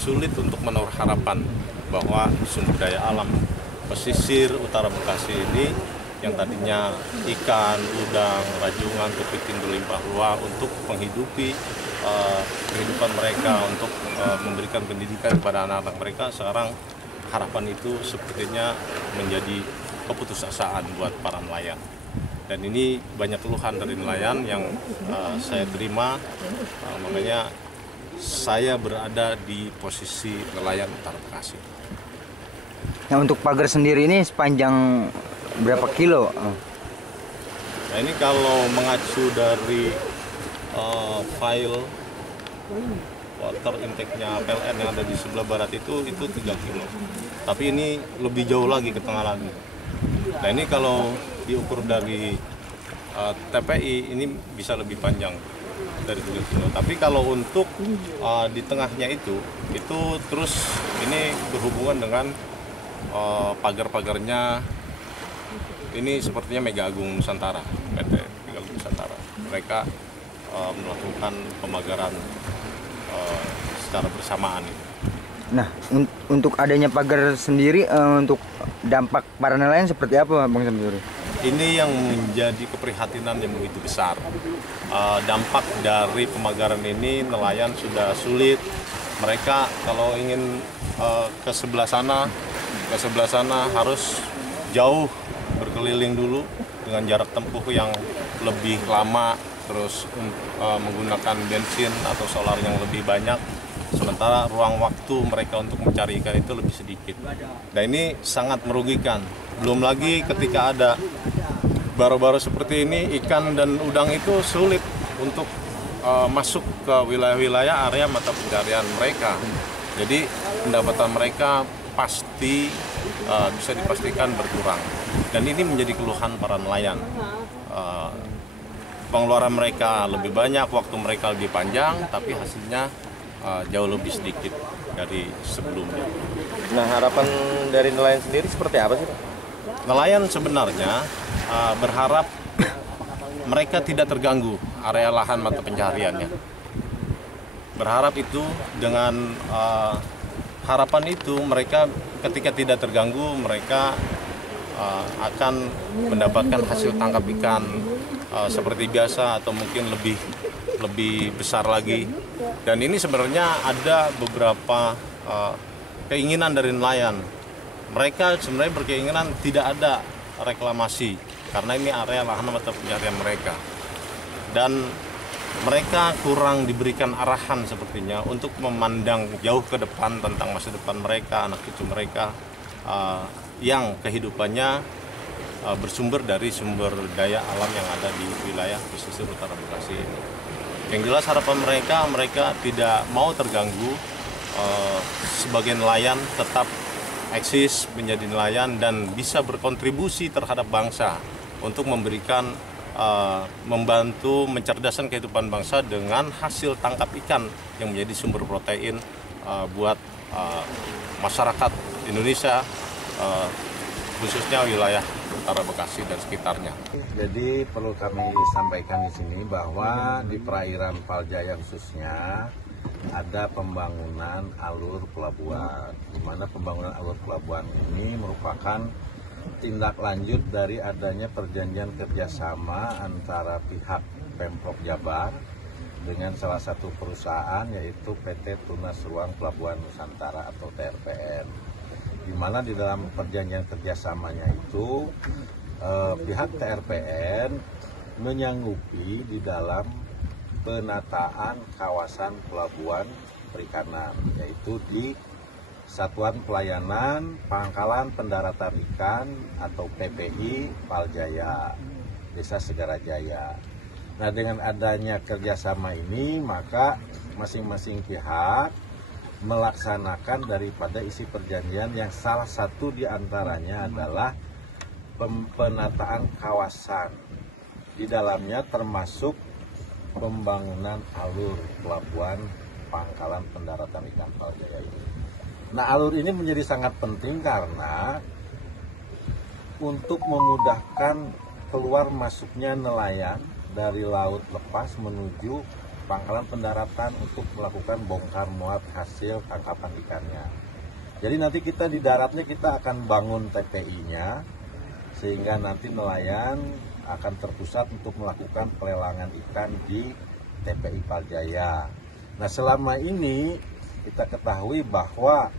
sulit untuk menaruh harapan bahwa sumber daya alam pesisir utara Bekasi ini yang tadinya ikan, udang, rajungan, kepiting berlimpah ruah untuk menghidupi kehidupan mereka, untuk memberikan pendidikan kepada anak-anak mereka, sekarang harapan itu sepertinya menjadi keputusasaan buat para nelayan. Dan ini banyak keluhan dari nelayan yang saya terima, makanya saya berada di posisi nelayan utara Bekasi. Nah, untuk pagar sendiri ini sepanjang berapa kilo? Nah, ini kalau mengacu dari file water intake-nya PLN yang ada di sebelah barat itu 3 kilo. Tapi ini lebih jauh lagi ke tengah lagi. Nah, ini kalau diukur dari TPI ini bisa lebih panjang dari 3 kilo. Tapi kalau untuk di tengahnya itu terus ini berhubungan dengan pagar-pagarnya. Ini sepertinya Mega Agung Nusantara, PT Mega Agung Nusantara. Mereka melakukan pemagaran secara bersamaan. Nah, untuk adanya pagar sendiri, untuk dampak para nelayan seperti apa, Bang Samsuri? Ini yang menjadi keprihatinan yang begitu besar. Dampak dari pemagaran ini, nelayan sudah sulit. Mereka kalau ingin ke sebelah sana harus jauh berkeliling dulu dengan jarak tempuh yang lebih lama, terus menggunakan bensin atau solar yang lebih banyak, sementara ruang waktu mereka untuk mencari ikan itu lebih sedikit. Dan ini sangat merugikan. Belum lagi ketika ada baru-baru seperti ini, ikan dan udang itu sulit untuk masuk ke wilayah-wilayah area mata pencarian mereka. Jadi pendapatan mereka pasti bisa dipastikan berkurang. Dan ini menjadi keluhan para nelayan. Pengeluaran mereka lebih banyak, waktu mereka lebih panjang, tapi hasilnya jauh lebih sedikit dari sebelumnya. Nah, harapan dari nelayan sendiri seperti apa sih, Pak? Nelayan sebenarnya berharap mereka tidak terganggu area lahan mata pencahariannya. Berharap itu dengan harapan itu mereka ketika tidak terganggu, mereka akan mendapatkan hasil tangkap ikan seperti biasa atau mungkin lebih besar lagi. Dan ini sebenarnya ada beberapa keinginan dari nelayan. Mereka sebenarnya berkeinginan tidak ada reklamasi karena ini area lahan mata pencaharian mereka. Dan mereka kurang diberikan arahan sepertinya untuk memandang jauh ke depan tentang masa depan mereka, anak cucu mereka yang kehidupannya bersumber dari sumber daya alam yang ada di wilayah pesisir utara Bekasi ini. Yang jelas harapan mereka tidak mau terganggu, sebagai nelayan tetap eksis menjadi nelayan dan bisa berkontribusi terhadap bangsa untuk memberikan membantu mencerdaskan kehidupan bangsa dengan hasil tangkap ikan yang menjadi sumber protein buat masyarakat Indonesia, khususnya wilayah utara Bekasi dan sekitarnya. Jadi perlu kami sampaikan di sini bahwa di perairan Paljaya khususnya ada pembangunan alur pelabuhan, di mana pembangunan alur pelabuhan ini merupakan tindak lanjut dari adanya perjanjian kerjasama antara pihak Pemprov Jabar dengan salah satu perusahaan yaitu PT Tunas Ruang Pelabuhan Nusantara atau TRPN, di mana di dalam perjanjian kerjasamanya itu pihak TRPN menyanggupi di dalam penataan kawasan pelabuhan perikanan, yaitu di Satuan Pelayanan Pangkalan Pendaratan Ikan atau PPI Paljaya, Desa Segarajaya. Nah, dengan adanya kerjasama ini, maka masing-masing pihak melaksanakan daripada isi perjanjian yang salah satu diantaranya adalah penataan kawasan. Di dalamnya termasuk pembangunan alur pelabuhan Pangkalan Pendaratan Ikan Paljaya ini. Nah, alur ini menjadi sangat penting karena untuk memudahkan keluar masuknya nelayan dari laut lepas menuju pangkalan pendaratan untuk melakukan bongkar muat hasil tangkapan ikannya. Jadi nanti kita di daratnya kita akan bangun TPI-nya, sehingga nanti nelayan akan terpusat untuk melakukan pelelangan ikan di TPI Paljaya. Nah, selama ini kita ketahui bahwa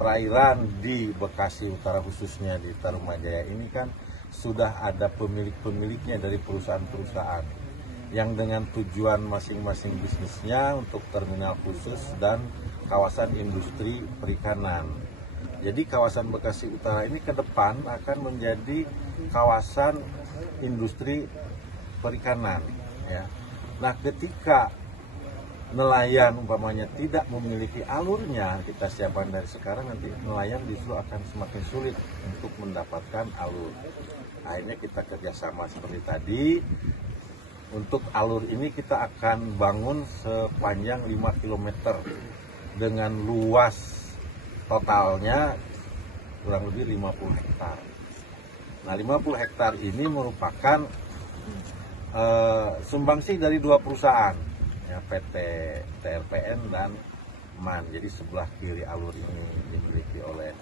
perairan di Bekasi Utara khususnya di Tarumajaya ini kan sudah ada pemilik-pemiliknya dari perusahaan-perusahaan yang dengan tujuan masing-masing bisnisnya untuk terminal khusus dan kawasan industri perikanan. Jadi kawasan Bekasi Utara ini ke depan akan menjadi kawasan industri perikanan, ya. Nah, ketika nelayan umpamanya tidak memiliki alurnya, kita siapkan dari sekarang, nanti nelayan justru akan semakin sulit untuk mendapatkan alur. Akhirnya kita kerjasama seperti tadi. Untuk alur ini kita akan bangun sepanjang 5 km dengan luas totalnya kurang lebih 50 hektar. Nah, 50 hektar ini merupakan sumbangsi dari dua perusahaan, ya, PT TRPN dan MAN. Jadi sebelah kiri alur ini dimiliki oleh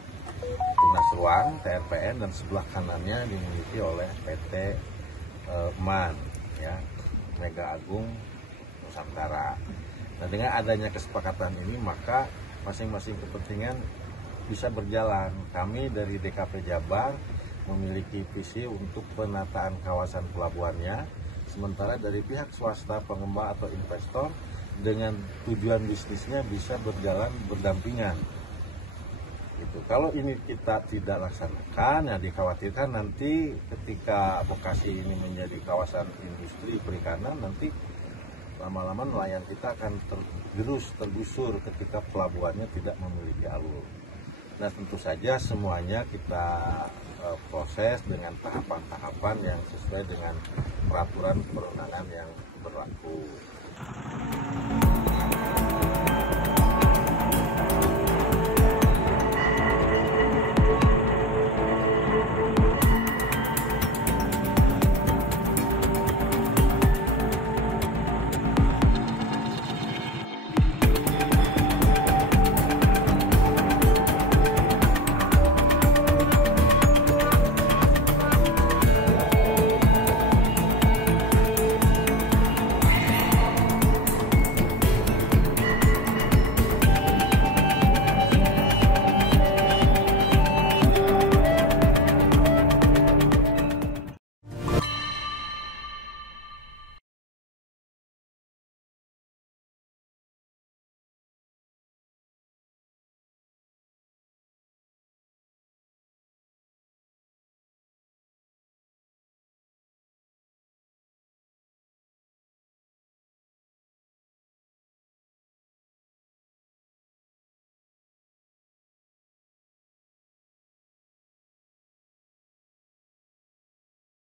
Tunas Ruang TRPN dan sebelah kanannya dimiliki oleh PT MAN, ya, Mega Agung Nusantara. Nah, dengan adanya kesepakatan ini maka masing-masing kepentingan bisa berjalan. Kami dari DKP Jabar memiliki visi untuk penataan kawasan pelabuhannya, sementara dari pihak swasta pengembang atau investor dengan tujuan bisnisnya bisa berjalan berdampingan. Gitu. Kalau ini kita tidak laksanakan, ya dikhawatirkan nanti ketika Bekasi ini menjadi kawasan industri perikanan, nanti lama-lama nelayan kita akan tergusur ketika pelabuhannya tidak memiliki alur. Nah, tentu saja semuanya kita proses dengan tahapan-tahapan yang sesuai dengan peraturan perundangan yang berlaku.